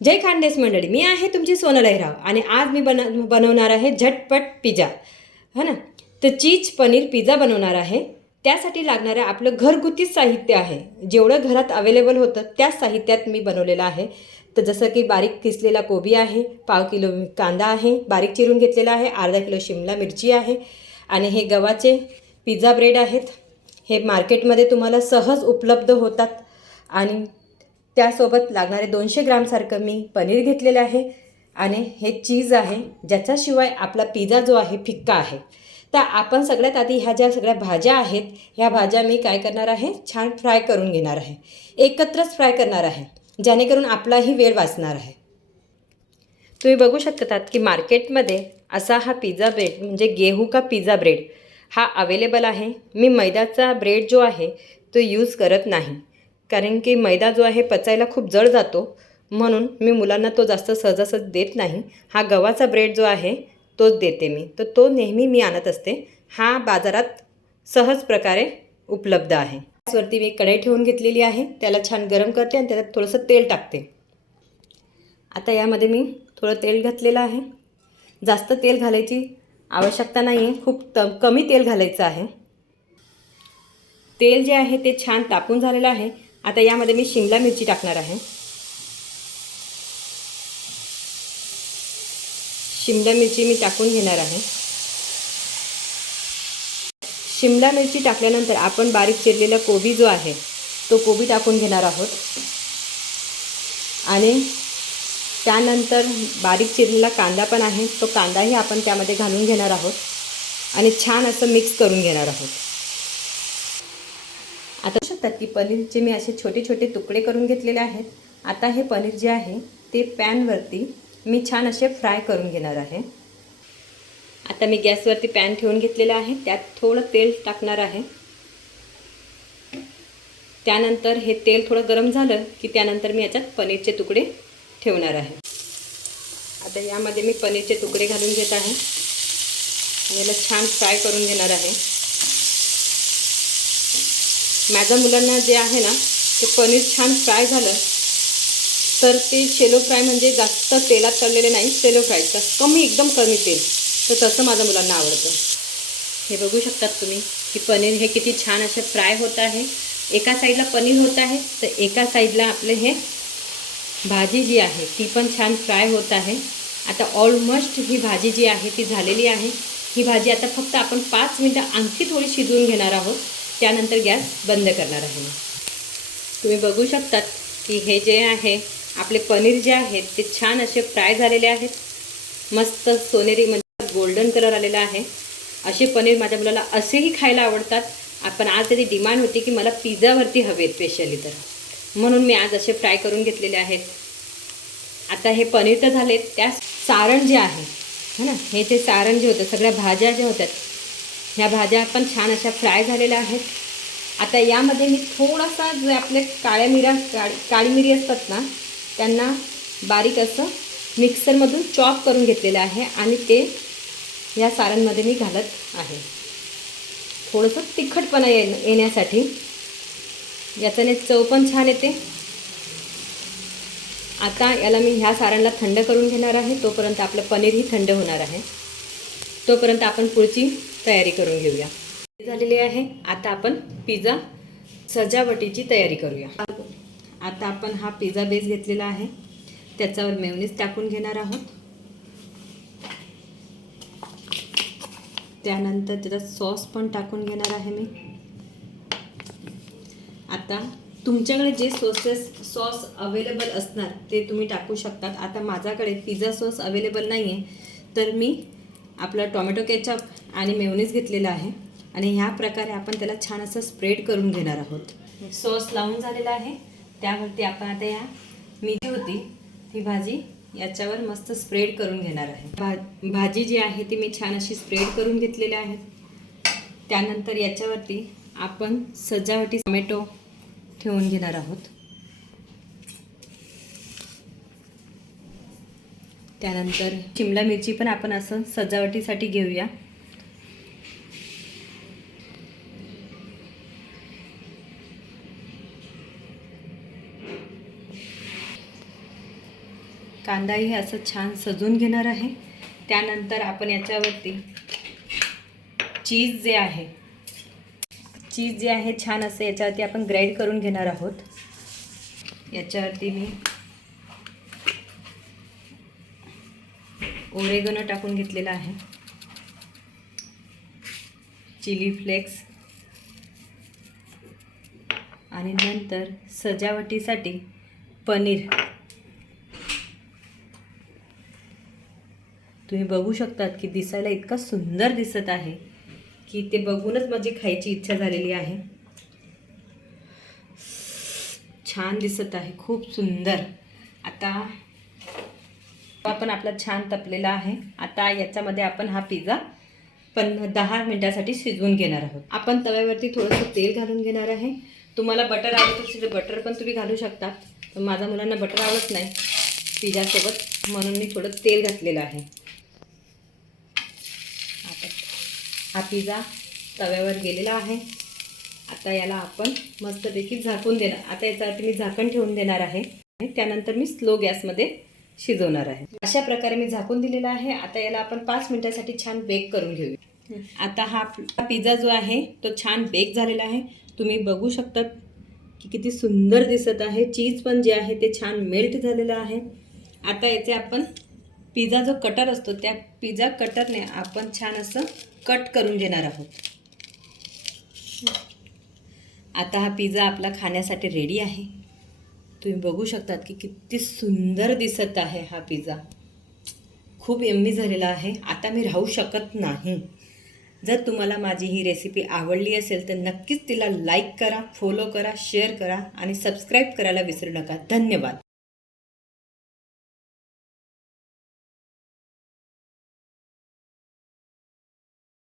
जय खानदेश मंडळी मी आहे तुमची सोनल राव आणि आज मी बन बनवणार आहे झटपट पिझ्झा. है ना? तर चीज पनीर पिझ्झा बनवणार आहे. त्यासाठी लागणारं आपलं घरगुती साहित्य आहे. जेवढं घरात अवेलेबल होतं त्याच साहित्यात मी बनवलेलं आहे. तर जसं की बारीक किसलेला कोबी आहे पाव किलो कांदा आहे बारीक चिरून घेतलेला आहे अर्धा किलो शिमला मिरची आहे आणि हे गव्हाचे पिझ्झा ब्रेड आहेत. हे मार्केटमध्ये तुम्हाला सहज उपलब्ध होतात आणि त्यासोबत लागणारे दोनशे ग्रामसारखं मी पनीर घेतलेलं आहे आणि हे चीज आहे ज्याच्याशिवाय आपला पिझ्झा जो आहे फिक्का आहे. तर आपण सगळ्यात आधी ह्या ज्या सगळ्या भाज्या आहेत ह्या भाज्या मी काय करणार आहे छान फ्राय करून घेणार आहे. एकत्रच फ्राय करणार आहे जेणेकरून आपलाही वेळ वाचणार आहे. तुम्ही बघू शकतात की मार्केटमध्ये असा हा पिझ्झा ब्रेड म्हणजे गेहू का पिझ्झा ब्रेड हा अवेलेबल आहे. मी मैद्याचा ब्रेड जो आहे तो यूज करत नाही. कारण की मैदा जो आहे पचायला खूप जड जातो. म्हणून मी मुलांना तो जास्त सहजासहज देत नाही. हा गव्हाचा ब्रेड जो आहे तोच देते मी. तर तो नेहमी मी आणत असते. हा बाजारात सहज प्रकारे उपलब्ध आहे. त्याचवरती मी कढई ठेवून घेतलेली आहे. त्याला छान गरम करते आणि त्याच्यात थोडंसं तेल टाकते. आता यामध्ये मी थोडं तेल घातलेलं आहे. जास्त तेल घालायची आवश्यकता नाही आहे खूप त कमी तेल घालायचं आहे. तेल जे आहे ते छान तापून झालेलं आहे. आता यामध्ये मी शिमला मिरची टाकणार आहे. शिमला मिरची मी टाकून घेणार आहे. शिमला मिरची टाकल्यानंतर आपण बारीक चिरलेला कोबी जो आहे तो कोबी टाकून घेणार आहोत. आणि त्यानंतर बारीक चिरलेला कांदा पण आहे तो कांदाही आपण त्यामध्ये घालून घेणार आहोत. आणि छान असं मिक्स करून घेणार आहोत. आता शकतात की पनीरचे मी असे छोटे छोटे तुकडे करून घेतलेले आहेत. आता हे पनीर जे आहे ते पॅनवरती मी छान असे फ्राय करून घेणार आहे. आता मी गॅसवरती पॅन ठेवून घेतलेलं आहे त्यात थोडं तेल टाकणार आहे. त्यानंतर हे तेल थोडं गरम झालं की त्यानंतर मी याच्यात पनीरचे तुकडे ठेवणार आहे. आता यामध्ये मी पनीरचे तुकडे घालून घेत आहे. याला छान फ्राय करून घेणार आहे. माझ्या मुलांना जे आहे ना ते पनीर छान फ्राय झालं तर ते शेलो फ्राय म्हणजे जास्त तेलात तळलेले नाही शेलो फ्राय. तर कमी एकदम कमी तेल. तर तसं माझ्या मुलांना आवडतं. हे बघू शकतात तुम्ही की पनीर हे किती छान असे फ्राय होत आहे. एका साईडला पनीर होत आहे तर एका साईडला आपले हे भाजी जी आहे ती पण छान फ्राय होत आहे. आता ऑलमोस्ट ही भाजी जी आहे ती झालेली आहे. ही भाजी आता फक्त आपण पाच मिनटं आणखी थोडी शिजवून घेणार आहोत. त्यानंतर गॅस बंद करणार आहे तुम्ही बघू शकतात की हे जे आहे आपले पनीर जे आहेत ते छान असे फ्राय झालेले आहेत. मस्त सोनेरी म्हणजे गोल्डन कलर आलेला आहे. असे पनीर माझ्या मुलाला असेही खायला आवडतात. आपण आज त्याची डिमांड होती की मला पिझ्झावरती हवे स्पेशली तर. म्हणून मी आज असे फ्राय करून घेतलेले आहेत. आता हे पनीर तर झाले त्या सारण जे आहे है ना? हे जे सारण जे होतं सगळ्या भाज्या ज्या होत्या ह्या भाज्या पण छान अशा फ्राय झालेल्या आहेत. आता यामध्ये मी थोडासा जे आपले काळ्या मिऱ्या काळी काळी मिरी असतात ना त्यांना बारीक असं मिक्सरमधून चॉप करून घेतलेलं आहे आणि ते या सारांमध्ये मी घालत आहे. थोडंसं तिखटपणा ये येण्यासाठी याच्याने चव पण छान येते. आता याला मी ह्या सारांना थंड करून घेणार आहे तोपर्यंत आपलं पनीरही थंड होणार आहे. तोपर्यंत आपण पुढची तयारी करून घेऊया. झालेली आहे. आता आपण पिझ्झा सजावटीची तयारी करूया. आता आपण हा पिझ्झा बेस घेतलेला आहे. त्याच्यावर मेवनीस टाकून घेणार आहोत. त्यानंतर त्याचा सॉस पण टाकून घेणार आहे मी. आता तुमच्याकडे जे सॉसेस सॉस अवेलेबल असणार ते तुम्ही टाकू शकतात. आता माझ्याकडे पिझ्झा सॉस अवेलेबल नाही आहे तर मी आपला टॉमॅटो केचप आणि मेवनीस घेतलेला आहे. आणि ह्या प्रकारे आपण त्याला छान असं स्प्रेड करून घेणार आहोत. सॉस लावून झालेला आहे. त्यावरती आपण आता या मी जी होती ती भाजी याच्यावर मस्त स्प्रेड करून घेणार आहे. भा भाजी जी आहे ती मी छान अशी स्प्रेड करून घेतलेली आहे. त्यानंतर याच्यावरती आपण सजावटी टोमॅटो ठेवून घेणार आहोत. त्यानंतर शिमला मिरची पण आपण असं सजावटीसाठी घेऊया. कांदाही असं छान सजून घेणार आहे. त्यानंतर आपण याच्यावरती चीज जे आहे चीज जे आहे छान असं याच्यावरती आपण ग्राइंड करून घेणार आहोत. याच्यावरती मी ओरेगनो टाकून घेतलेला आहे. Chilli flakes. आणि नंतर सजावटीसाठी पनीर. तुम्ही बघू शकतात की दिसायला इतका सुंदर दिसत आहे की ते बघूनच माझी खायची इच्छा झालेली आहे. छान दिसत आहे खूप सुंदर. आता आपण आपला छान तपलेला आहे. आता याच्यामध्ये आपण हा पिझ्झा पण दहा मिनटासाठी शिजवून घेणार आहोत. आपण तव्यावरती थोडंसं तेल घालून घेणार आहे. तुम्हाला बटर आवडत असेल तर बटर पण तुम्ही घालू शकता पण माझ्या मुलांना बटर आवडत नाही. पिझ्झासोबत म्हणून मी थोडं तेल घातलेलं आहे आता हा पिझ्झा तव्यावर गेलेला आहे. आता याला आपण मस्तपैकी झाकून देणार. आता याच्यावरती मी झाकण ठेवून देणार आहे. त्यानंतर मी स्लो गॅसमध्ये शिजवणार आहे. अशा प्रकारे मी झाकून दिलेला आहे. आता याला आपण पाच मिनटासाठी छान बेक करून घेऊ आता हा हा पिझ्झा जो आहे तो छान बेक झालेला आहे. तुम्ही बघू शकतात की किती सुंदर दिसत आहे. चीज पण जे आहे ते छान मेल्ट झालेलं आहे. आता याचे आपण पिझ्झा जो कटर असतो त्या पिझ्झा कटरने आपण छान असं कट करून घेणार आहोत. आता हा पिझ्झा आपला खाण्यासाठी रेडी आहे. तुम्ही बघू शकतात की किती सुंदर दिसत आहे हा पिझ्झा. खूप यम्मी झालेला आहे. आता मी राहू शकत नाही. जर तुम्हाला माझी ही रेसिपी आवडली असेल तर नक्कीच तिला लाईक करा फॉलो करा शेअर करा आणि सबस्क्राईब करायला विसरू नका. धन्यवाद.